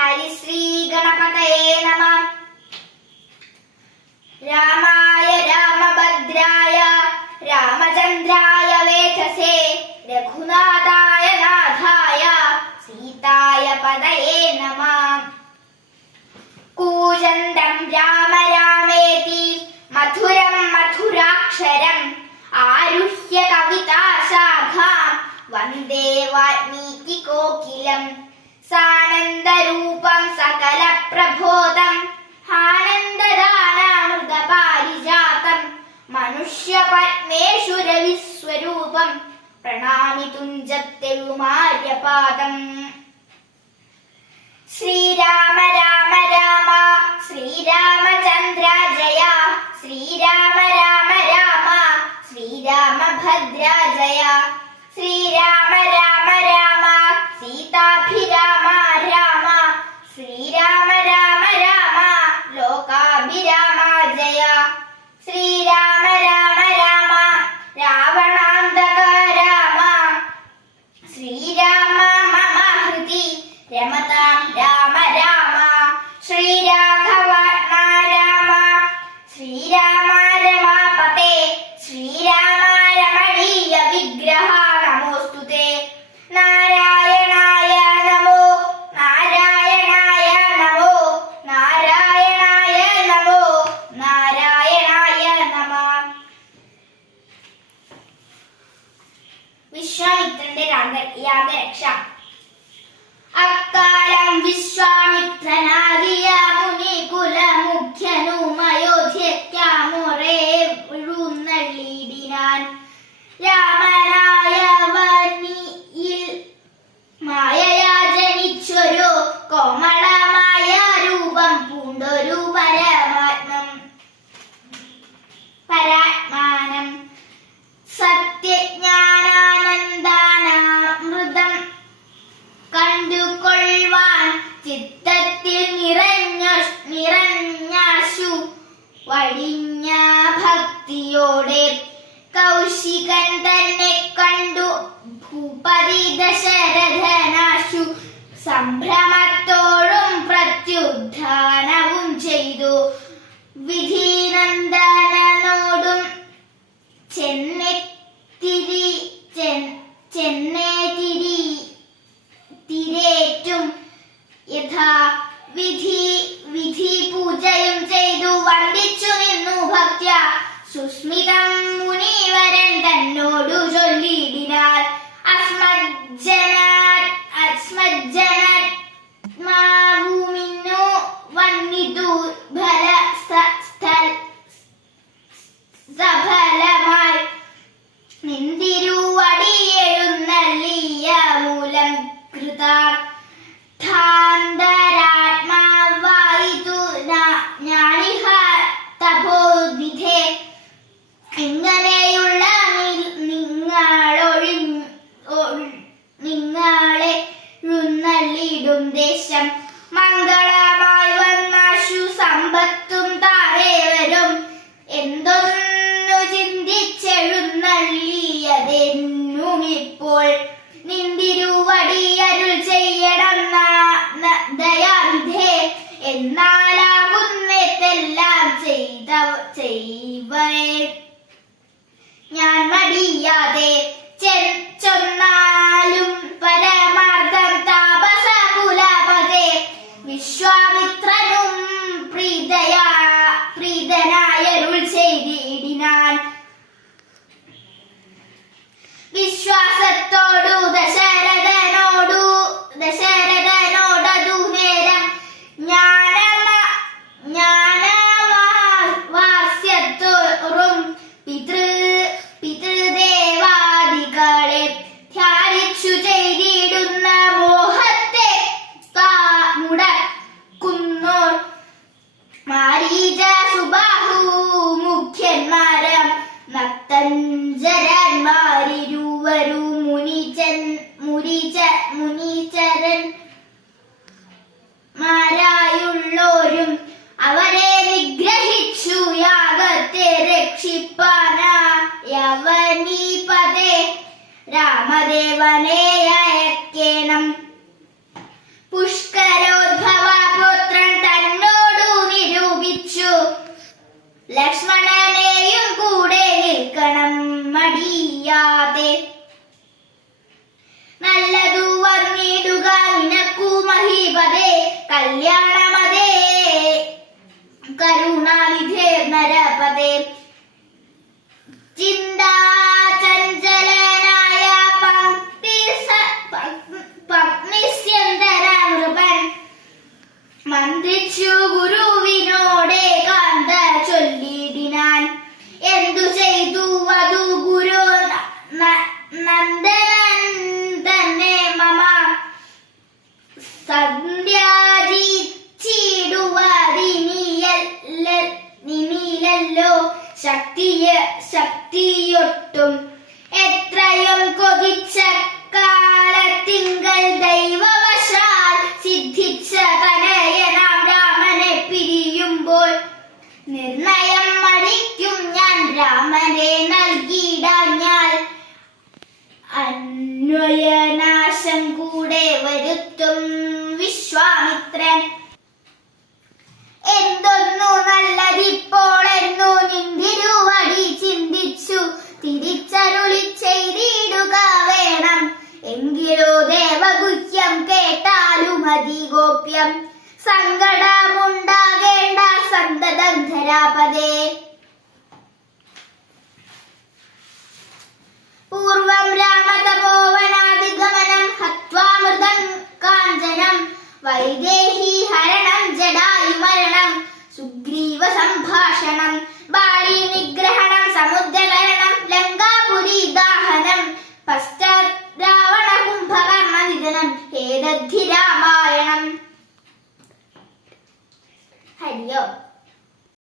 हरिश्रीगणपतये नमः। रामाय रामभद्राय रामचन्द्राय वेधसे, रघुनाथाय नाथाय, सीताय पदये नमः। कूजन्दम् राम रामेति मधुरम् मधुराक्षरम् आरुह्य कविता शाखा वंदे वाल्मीकिकोकिलम्, सानन्दरूप പ്രബോധം. ആനന്ദദാനാമൃത പാരിജാതം മനുഷ്യ പത്മേശ്വര വിസ്വരൂപം പ്രണാമി തുഞ്ചത്തെഴുമാര്യപാദം. ശ്രീരാമ രാമ രാമ ശ്രീരാമചന്ദ്ര ജയ ശ്രീരാമ രാമ രാമ ശ്രീരാമഭദ്ര ജയ ശ്രീരാമ രാമ సంభ్రమ എന്നാൽ ദേവനെ അയക്കേണം പുഷ്കരോദ്ഭവ പുത്രൻ തന്നോടു നിരൂപിച്ചു. ലക്ഷ്മണനെയും കൂടെ നിൽക്കണം മടിയാതെ. നല്ലതു വന്നിടുക നിനക്കു മഹീപതേ കല്യാണമതേ. കരുണാനിധേ നരപതേ. ചിന്താ വന്ദിച്ചു ഗുരു വശം കൂടെ വരുത്തും വിശ്വാമിത്രൻ. എന്തൊന്നു നല്ലതിപ്പോൾ എന്നു നിന്തിരുവടി ചിന്തിച്ചു. തിരിച്ചരുളി ചെയ്തിടുക വേണം. എങ്കിലോ ദേവഗുഹ്യം കേട്ടാലും അതിഗോപ്യം സങ്കടമുണ്ടാകേണ്ട സന്തതം ധരാപതേ.